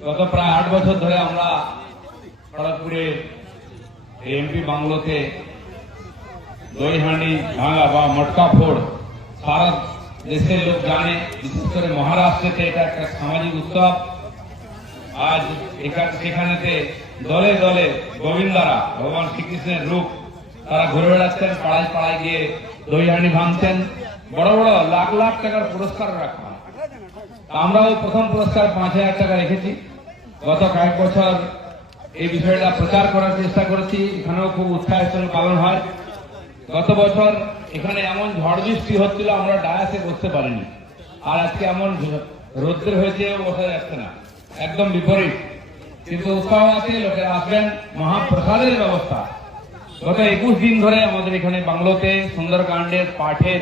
গত প্রায় 8 বছর ধরে আমরা খড়গপুরের এমপি বাংলোতে দই হাঁড়ি ভাঙা বা মটকা ফোড় সারা দেশের লোক জানে, বিশেষ করে মহারাষ্ট্রেতে এটা একটা সামাজিক উৎসব। আজ সেখানেতে দলে দলে গোবিন্দারা, ভগবান শ্রীকৃষ্ণের রূপ, তারা ঘুরে বেড়াচ্ছেন, পাড়ায় পাড়ায় গিয়ে দই হাঁড়ি ভাঙছেন। বড় বড় লাখ লাখ টাকার পুরস্কার রাখা হয়। আমরাও প্রথম পুরস্কার 5,000 টাকা রেখেছি। গত কয়েক বছর এই বিষয়টা প্রচার করার চেষ্টা করেছি। এখানেও খুব উৎসাহের সঙ্গে পালন হয়। গত বছর এখানে এমন ঝড় বৃষ্টি হচ্ছিল, আমরা ডায়াসে বসতে পারিনি। আর আজকে এমন রোদ্র হয়েছে, বসা যাচ্ছে না, একদম বিপরীত। কিন্তু উৎসাহ আছে, লোকেরা আসবেন। মহাপ্রসাদের ব্যবস্থা গত 21 দিন ধরে আমাদের এখানে বাংলোতে সুন্দরকাণ্ডের পাঠের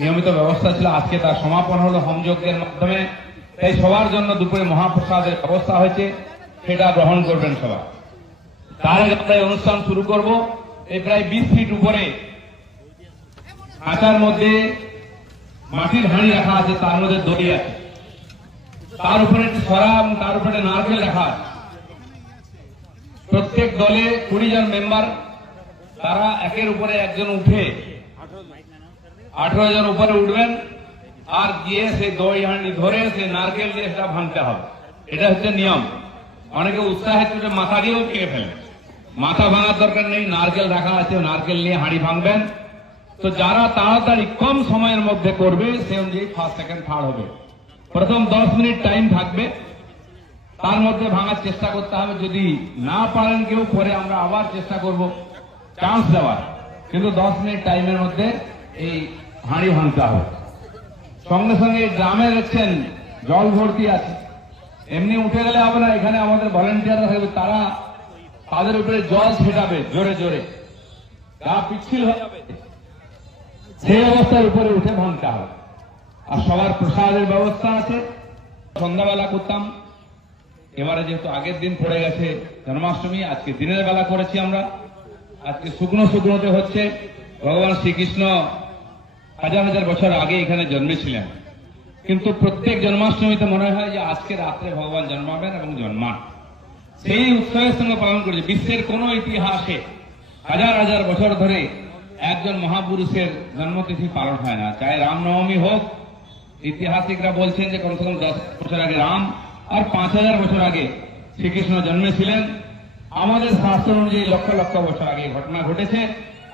নিয়মিত ব্যবস্থা ছিল। আজকে তার সমাপন হলো হোমযজ্ঞের মাধ্যমে। তাই সবার জন্য দুপুরে মহাপ্রসাদের ব্যবস্থা হয়েছে, সেটা গ্রহণ করবেন সবাই। তার আগে আমরা অনুষ্ঠান শুরু করব। এই প্রায় 20 ফিট উপরে খাঁচার মধ্যে মাটির হাঁড়ি রাখা আছে, তার মধ্যে দই আছে, তার উপরে একটি সরা এবং তার উপরে নারকেল রাখা আছে। প্রত্যেক দলে 20 জন মেম্বার, তারা একের উপরে একজন উঠে 18 জন উপরে উঠবেন। আর গিয়ে সেই দই হাঁড়ি ধরে সেই নারকেল দিয়ে সেটা ভাঙতে হবে। এটা হচ্ছে নিয়ম। অনেকে উৎসাহে চুটে মাথা দিয়েও ভেঙে ফেলেন। মাথা ভাঙার দরকার নেই, নারকেল রাখা আছে, নারকেল নিয়ে হাঁড়ি ভাঙবেন। তো যারা তাড়াতাড়ি কম সময়ের মধ্যে করবে সে অনুযায়ী ফার্স্ট, সেকেন্ড, থার্ড হবে। প্রথম 10 মিনিট টাইম থাকবে, তার মধ্যে ভাঙার চেষ্টা করতে হবে। যদি না পারেন কেউ, পরে আমরা আবার চেষ্টা করব চান্স দেওয়ার। কিন্তু 10 মিনিট টাইমের মধ্যে এই হাঁড়ি ভাঙতে হবে। সঙ্গে সঙ্গে গ্রামে দেখছেন জল ভর্তি আছে, এমনি উঠে গেলে হবে না। এখানে আমাদের ভলেন্টিয়াররা থাকবে, তারা তাদের উপরে জল ছেটাবে জোরে জোরে, গা পিচ্ছিল হয়ে যাবে, সেই অবস্থার উপরে উঠে ভাঙতে হবে। আর সবার প্রসাদের ব্যবস্থা আছে। সন্ধ্যাবেলা করতাম, এবারে যেহেতু আগের দিন পড়ে গেছে জন্মাষ্টমী, আজকে দিনের বেলা করেছি আমরা। আজকে শুকনো শুকনোতে হচ্ছে। ভগবান শ্রীকৃষ্ণ হাজার হাজার বছর আগে এখানে জন্মেছিলেন, কিন্তু প্রত্যেক জন্মাষ্টমীতে মনে হয় যে আজকে রাত্রে ভগবান জন্মাবেন এবং জন্মান। সেই উৎসবের সঙ্গে পালন করেছে। বিশ্বের কোন ইতিহাসে হাজার হাজার বছর ধরে একজন মহাপুরুষের জন্মতিথি পালন হয় না। চাहे রামনবমী হোক, ইতিহাসিকরা বলছেন যে কমসে কম 10 বছর আগে রাম আর 5,000 বছর আগে শ্রীকৃষ্ণ জন্মেছিলেন। আমাদের শাস্ত্র অনুযায়ী লক্ষ লক্ষ বছর আগে ঘটনা ঘটেছে।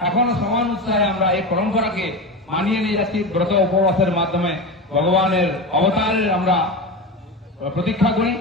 এখনো সমান উৎসাহে আমরা এই পরম্পরাকে মানিয়ে নিয়ে যাচ্ছি। ব্রত উপবাসের মাধ্যমে ভগবানের অবতারের আমরা প্রতীক্ষা করি।